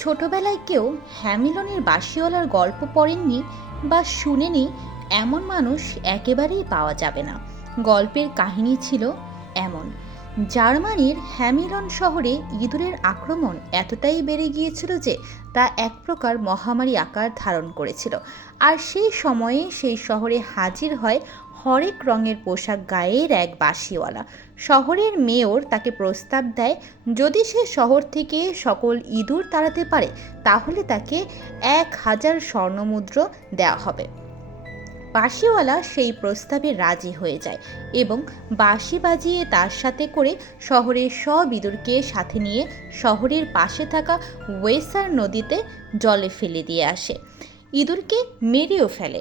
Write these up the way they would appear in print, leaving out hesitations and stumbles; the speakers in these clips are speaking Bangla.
ছোটবেলায় কেউ হ্যামিলনের বাঁশিওয়ালার গল্প পড়েননি বা শুনেনি এমন মানুষ একেবারেই পাওয়া যাবে না। গল্পের কাহিনী ছিল এমন: জার্মানির হ্যামিলন শহরে ইঁদুরের আক্রমণ এতটাই বেড়ে গিয়েছিল যে তা এক প্রকার মহামারী আকার ধারণ করেছিল। আর সেই সময়ে সেই শহরে হাজির হয় হরেক রঙের পোশাক গায়ের এক বাঁশিওয়ালা। শহরের মেয়র তাকে প্রস্তাব দেয়, যদি সে শহর থেকে সকল ইঁদুর তাড়াতে পারে তাহলে তাকে 1000 স্বর্ণমুদ্রা দেওয়া হবে। বাঁশিওয়ালা সেই প্রস্তাবে রাজি হয়ে যায় এবং বাঁশি বাজিয়ে তার সাথে করে শহরের সব ইঁদুরকে সাথে নিয়ে শহরের পাশে থাকা ওয়েসার নদীতে জলে ফেলে দিয়ে আসে। ইঁদুরকে মেরেও ফেলে।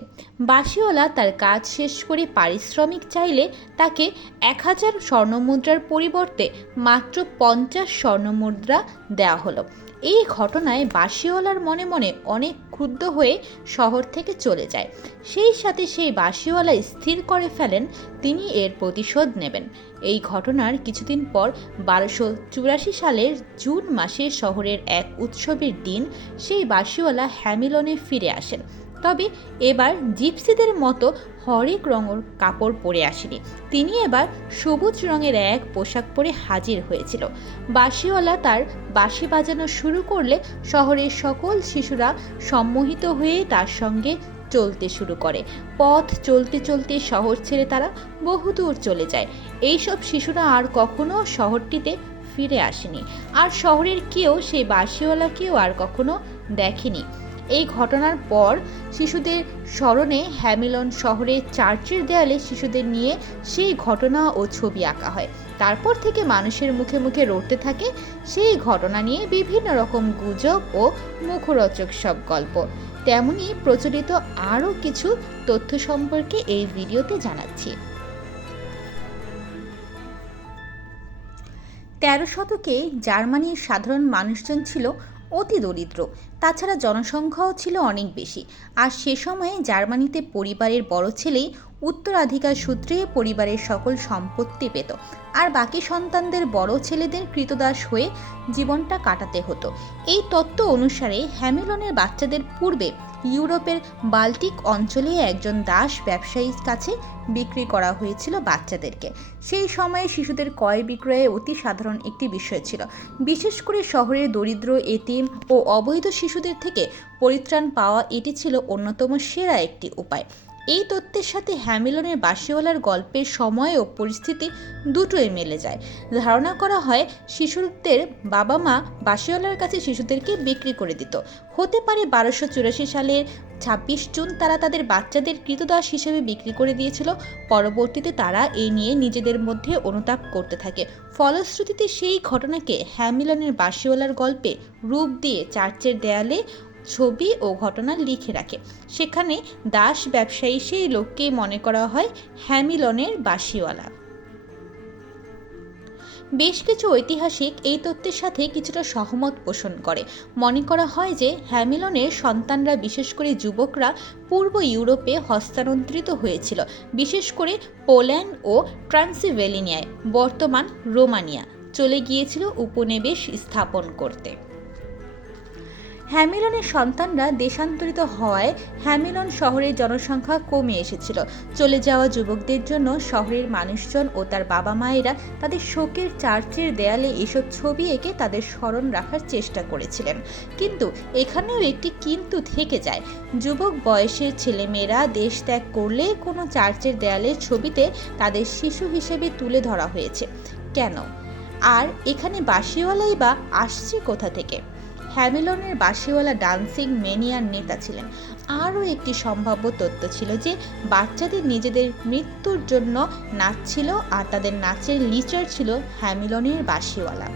বাঁশিওয়ালা তার কাজ শেষ করে পারিশ্রমিক চাইলে তাকে 1000 স্বর্ণমুদ্রার পরিবর্তে মাত্র 50 স্বর্ণমুদ্রা দেওয়া হলো। এই ঘটনায় বাঁশিওয়ালার মনে মনে অনেক ক্রুদ্ধ হয়ে শহর থেকে চলে যায়। সেই সাথে সেই বাঁশিওয়ালা স্থির করে ফেলেন তিনি এর প্রতিশোধ নেবেন। এই ঘটনার কিছুদিন পর 1284 সালের জুন মাসে শহরের এক উৎসবের দিন সেই বাঁশিওয়ালা হ্যামিলনে ফিরে আসেন। তবে এবার জিপসিদের মতো হরেক রঙের কাপড় পরে আসেনি, তিনি এবার সবুজ রঙের এক পোশাক পরে হাজির হয়েছিল। বাঁশিওয়ালা তার বাঁশি বাজানো শুরু করলে শহরের সকল শিশুরা সম্মোহিত হয়ে তার সঙ্গে চলতে শুরু করে। পথ চলতে চলতে শহর ছেড়ে তারা বহুদূর চলে যায়। এইসব শিশুরা আর কখনো শহরটিতে ফিরে আসেনি, আর শহরের কেউ সেই বাঁশিওয়ালাকেও আর কখনো দেখেনি। এই ঘটনার পর শিশুদের স্মরণে হ্যামিলন শহরের চার্চের দেয়ালে শিশুদের নিয়ে সেই ঘটনা ও ছবি আঁকা হয়। তারপর থেকে মানুষের মুখে মুখে রটতে থাকে সেই ঘটনা নিয়ে বিভিন্ন রকম গুজব ও মুখরোচক সব গল্প। তেমনি প্রচলিত আরও কিছু তথ্য সম্পর্কে এই ভিডিওতে জানাচ্ছি। 13 শতকে জার্মানির সাধারণ মানুষজন ছিল অতি দরিদ্র, তাছাড়া জনসংখ্যাও ছিল অনেক বেশি। আর সে সময়ে জার্মানিতে পরিবারের বড় ছেলেই উত্তরাধিকার সূত্রে পরিবারের সকল সম্পত্তি পেত, আর বাকি সন্তানদের বড় ছেলেদের কৃতদাস হয়ে জীবনটা কাটাতে হতো। এই তত্ত্ব অনুসারে হ্যামিলনের বাচ্চাদের পূর্বে ইউরোপের বাল্টিক অঞ্চলে একজন দাস ব্যবসায়ীর কাছে বিক্রি করা হয়েছিল বাচ্চাদেরকে। সেই সময়ে শিশুদের ক্রয় বিক্রয়ে অতি সাধারণ একটি বিষয় ছিল। বিশেষ করে শহরের দরিদ্র, এতিম ও অবৈধ শিশুদের থেকে পরিত্রাণ পাওয়া এটি ছিল অন্যতম সেরা একটি উপায়। এই তথ্যের সাথে হ্যামিলনের বাঁশিওয়ালার গল্পের সময় ও পরিস্থিতি দুটোই মিলে যায়। ধারণা করা হয় শিশুদের বাবা মা বাঁশিওয়ালার কাছে শিশুদেরকে বিক্রি করে দিত। হতে পারে 1284 সালের 26 জুন তারা তাদের বাচ্চাদের কৃতদাস হিসেবে বিক্রি করে দিয়েছিল। পরবর্তীতে তারা এই নিয়ে নিজেদের মধ্যে অনুতাপ করতে থাকে। ফলশ্রুতিতে সেই ঘটনাকে হ্যামিলনের বাঁশিওয়ালার গল্পে রূপ দিয়ে চার্চের দেয়ালে ছবি ও ঘটনা লিখে রাখে। সেখানে দাস ব্যবসায়ী সেই লোককেই মনে করা হয় হ্যামিলনের বাঁশিওয়ালা। বেশ কিছু ঐতিহাসিক এই তত্ত্বের সাথে কিছুটা সহমত পোষণ করে। মনে করা হয় যে হ্যামিলনের সন্তানরা, বিশেষ করে যুবকরা, পূর্ব ইউরোপে হস্তান্তরিত হয়েছিল, বিশেষ করে পোল্যান্ড ও ট্রান্সিলভেনিয়ায়, বর্তমান রোমানিয়া, চলে গিয়েছিল উপনিবেশ স্থাপন করতে। হ্যামিলনের সন্তানরা দেশান্তরিত হওয়ায় হ্যামিলন শহরের জনসংখ্যা কমে এসেছিল। চলে যাওয়া যুবকদের জন্য শহরের মানুষজন ও তার বাবা মায়েরা তাদের শোকের চার্চের দেয়ালে এসব ছবি এঁকে তাদের স্মরণ রাখার চেষ্টা করেছিলেন। কিন্তু এখানেও একটি কিন্তু থেকে যায়। যুবক বয়সের ছেলেমেয়েরা দেশ ত্যাগ করলে কোনো চার্চের দেয়ালের ছবিতে তাদের শিশু হিসেবে তুলে ধরা হয়েছে কেন? আর এখানে বাঁশিওয়ালাই বা আসছে কোথা থেকে? হ্যামিলনের বাঁশিওয়ালা ডান্সিং ম্যানিয়ার নেতা ছিলেন। আরও একটি সম্ভাব্য তথ্য ছিল যে বাচ্চাদের নিজেদের মৃত্যুর জন্য নাচছিল, আর তাদের নাচের লিডার ছিল হ্যামিলনের বাঁশিওয়ালা।